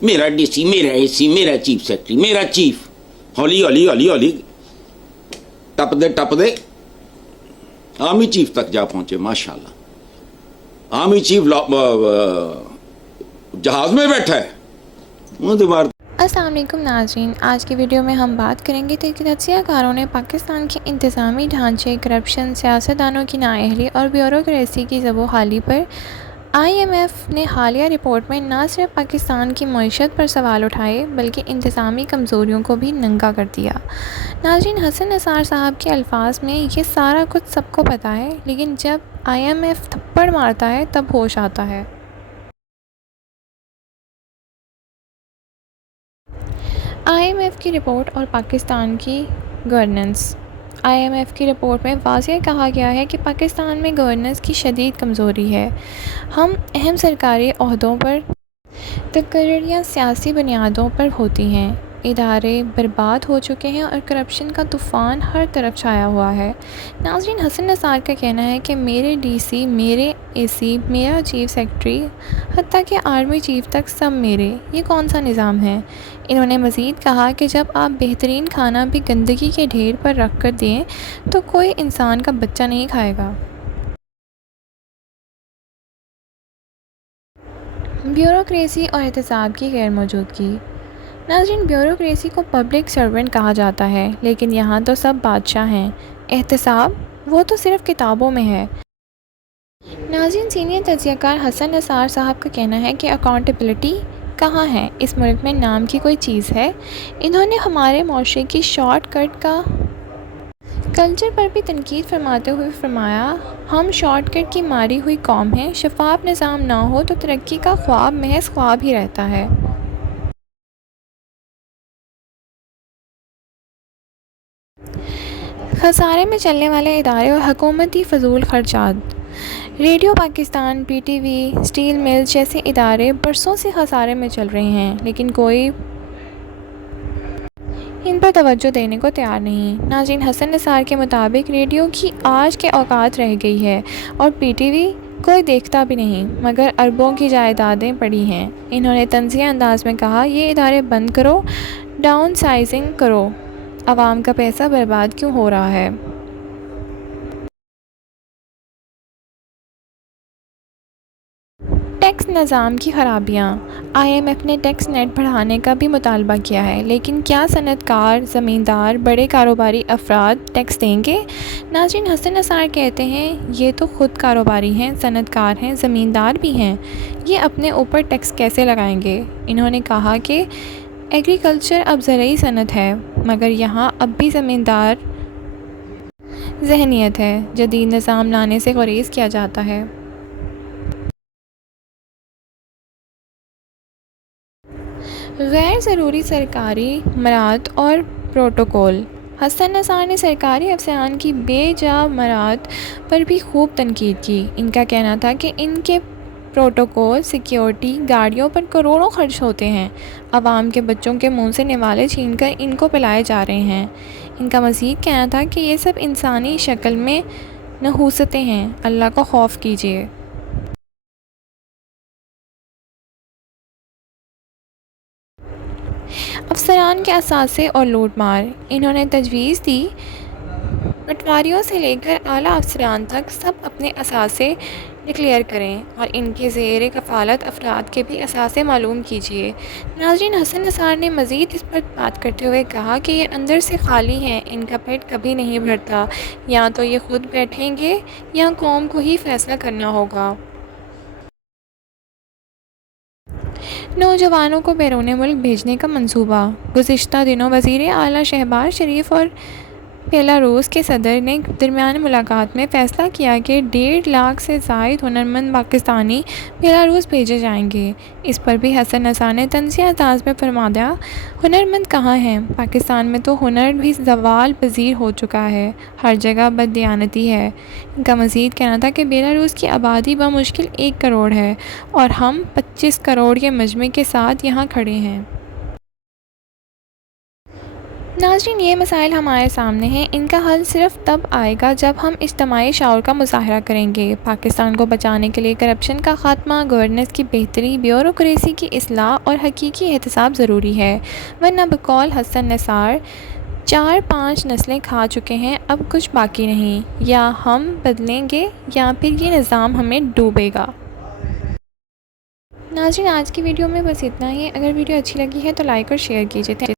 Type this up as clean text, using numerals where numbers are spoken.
मेरा डीसी, मेरा एसी, मेरा चीफ सेक्रेटरी, मेरा चीफ। हौली हौली हौली हौली टपदे आर्मी चीफ तक जा पहुंचे। माशाल्लाह, आर्मी चीफ जहाज में बैठा है। अस्सलाम वालेकुम नाज़रीन, आज की वीडियो में हम बात करेंगे कि तज्ज़ियाकारों ने पाकिस्तान के इंतज़ामी ढांचे, करप्शन, सियासतदानों की नाअहली और ब्यूरोक्रेसी की ज़बोहाली पर IMF ने हालिया रिपोर्ट में न सिर्फ पाकिस्तान की मईशत पर सवाल उठाए बल्कि इंतज़ामी कमज़ोरियों को भी नंगा कर दिया। नाज़रीन, हसन निसार साहब के अल्फाज में ये सारा कुछ सबको पता है, लेकिन जब IMF थप्पड़ मारता है तब होश आता है। IMF की रिपोर्ट और पाकिस्तान की गवर्नेंस। IMF की रिपोर्ट में वाज़ेह कहा गया है कि पाकिस्तान में गवर्नेंस की शदीद कमज़ोरी है। हम अहम सरकारी ओहदों पर तकर्रियाँ सियासी बुनियादों पर होती हैं, इदारे बर्बाद हो चुके हैं और करप्शन का तूफ़ान हर तरफ छाया हुआ है। नाज़रीन, हसन निसार का कहना है कि मेरे DC, मेरे AC, मेरा चीफ सेक्रेटरी, हत्ता कि आर्मी चीफ तक सब मेरे। ये कौन सा निज़ाम है? इन्होंने मज़ीद कहा कि जब आप बेहतरीन खाना भी गंदगी के ढेर पर रख कर दें तो कोई इंसान का बच्चा नहीं खाएगा। ब्यूरोक्रेसी और एहतसाब की गैर मौजूदगी। नाज़रीन, ब्यूरोक्रेसी को पब्लिक सर्वेंट कहा जाता है, लेकिन यहाँ तो सब बादशाह हैं। एहतसाब वो तो सिर्फ किताबों में है। नाज़रीन, सीनियर तज्ज़ियाकार हसन निसार साहब का कहना है कि अकाउंटेबिलिटी कहाँ है? इस मुल्क में नाम की कोई चीज़ है? इन्होंने हमारे माशरे की शॉर्टकट का कल्चर पर भी तनकीद फरमाते हुए फरमाया, हम शॉर्टकट की मारी हुई कौम हैं। शफाफ निज़ाम ना हो तो तरक्की का ख्वाब महज ख्वाब ही रहता है। खसारे में चलने वाले इदारे और हुकूमती फ़जूल खर्चात। Radio Pakistan, PTV, steel mills जैसे इदारे बरसों से खसारे में चल रहे हैं, लेकिन कोई इन पर तवज्जो देने को तैयार नहीं। नाज़रीन, हसन निसार के मुताबिक रेडियो की आज के औकात रह गई है और PTV कोई देखता भी नहीं, मगर अरबों की जायदादें पड़ी हैं। इन्होंने तंज़िया अंदाज में कहा, ये इदारे बंद करो, डाउन साइजिंग करो, आवाम का पैसा बर्बाद क्यों हो रहा है? टैक्स निज़ाम की खराबियाँ। IMF ने टैक्स नेट बढ़ाने का भी मुतालबा किया है, लेकिन क्या सनतकार, ज़मींदार, बड़े कारोबारी अफराद टैक्स देंगे? नाज़रीन, हसन निसार कहते हैं, ये तो ख़ुद कारोबारी हैं, सनतकार हैं, ज़मींदार भी हैं, ये अपने ऊपर टैक्स कैसे लगाएंगे? इन्होंने कहा कि एग्रीकल्चर अब ज़रूरी सनत है, मगर यहाँ अब भी ज़मींदार ज़हनियत है। जदीद निज़ाम लाने से गुरेज़ किया जाता है। गैर ज़रूरी सरकारी मराद और प्रोटोकॉल। हसन निसार ने सरकारी अफसरान की बेजा मराद पर भी खूब तनकीद की। इनका कहना था कि इनके प्रोटोकॉल, सिक्योरिटी, गाड़ियों पर करोड़ों खर्च होते हैं। आवाम के बच्चों के मुंह से निवाले छीनकर इनको पिलाए जा रहे हैं। इनका मज़ीद कहना था कि ये सब इंसानी शक्ल में नहूसतें हैं। अल्लाह को खौफ कीजिए। अफसरान के असासे और लूट मार। इन्होंने तजवीज़ दी, पटवारियों से लेकर आला अफसरान तक सब अपने असासे डिक्लेयर करें और इनके ज़ेर कफ़ालत अफराद के भी असासे मालूम कीजिए। नाज़रीन, हसन निसार ने मज़ीद इस पर बात करते हुए कहा कि ये अंदर से खाली हैं, इनका पेट कभी नहीं भरता। या तो ये ख़ुद बैठेंगे या कौम को ही फ़ैसला करना होगा। नौजवानों को बैरून मुल्क भेजने का मंसूबा। गुज़िश्ता दिनों वज़ीर आला शहबाज शरीफ और बेलारूस के सदर ने दरमियानी मुलाकात में फ़ैसला किया कि 1.5 लाख से ज़ायद हुनरमंद पाकिस्तानी बेलारूस भेजे जाएंगे। इस पर भी हसन निसार ने तंज़िया अंदाज़ में फरमाया, हुनरमंद कहाँ हैं? पाकिस्तान में तो हुनर भी ज़वाल पज़ीर हो चुका है, हर जगह बददियानती है। इनका मज़ीद कहना था कि बेलारूस की आबादी बमुश्किल 1 करोड़ है और हम 25 करोड़ के मजमे के साथ यहाँ खड़े हैं। ناظرین، یہ مسائل ہمارے سامنے ہیں، ان کا حل صرف تب آئے گا جب ہم اجتماعی شعور کا مظاہرہ کریں گے۔ پاکستان کو بچانے کے لیے کرپشن کا خاتمہ، گورننس کی بہتری، بیوروکریسی کی اصلاح اور حقیقی احتساب ضروری ہے، ورنہ بقول حسن نثار 4-5 نسلیں کھا چکے ہیں، اب کچھ باقی نہیں، یا ہم بدلیں گے یا پھر یہ نظام ہمیں ڈوبے گا۔ ناظرین، آج کی ویڈیو میں بس اتنا ہی۔ اگر ویڈیو اچھی لگی ہے تو لائک اور شیئر کیجیے۔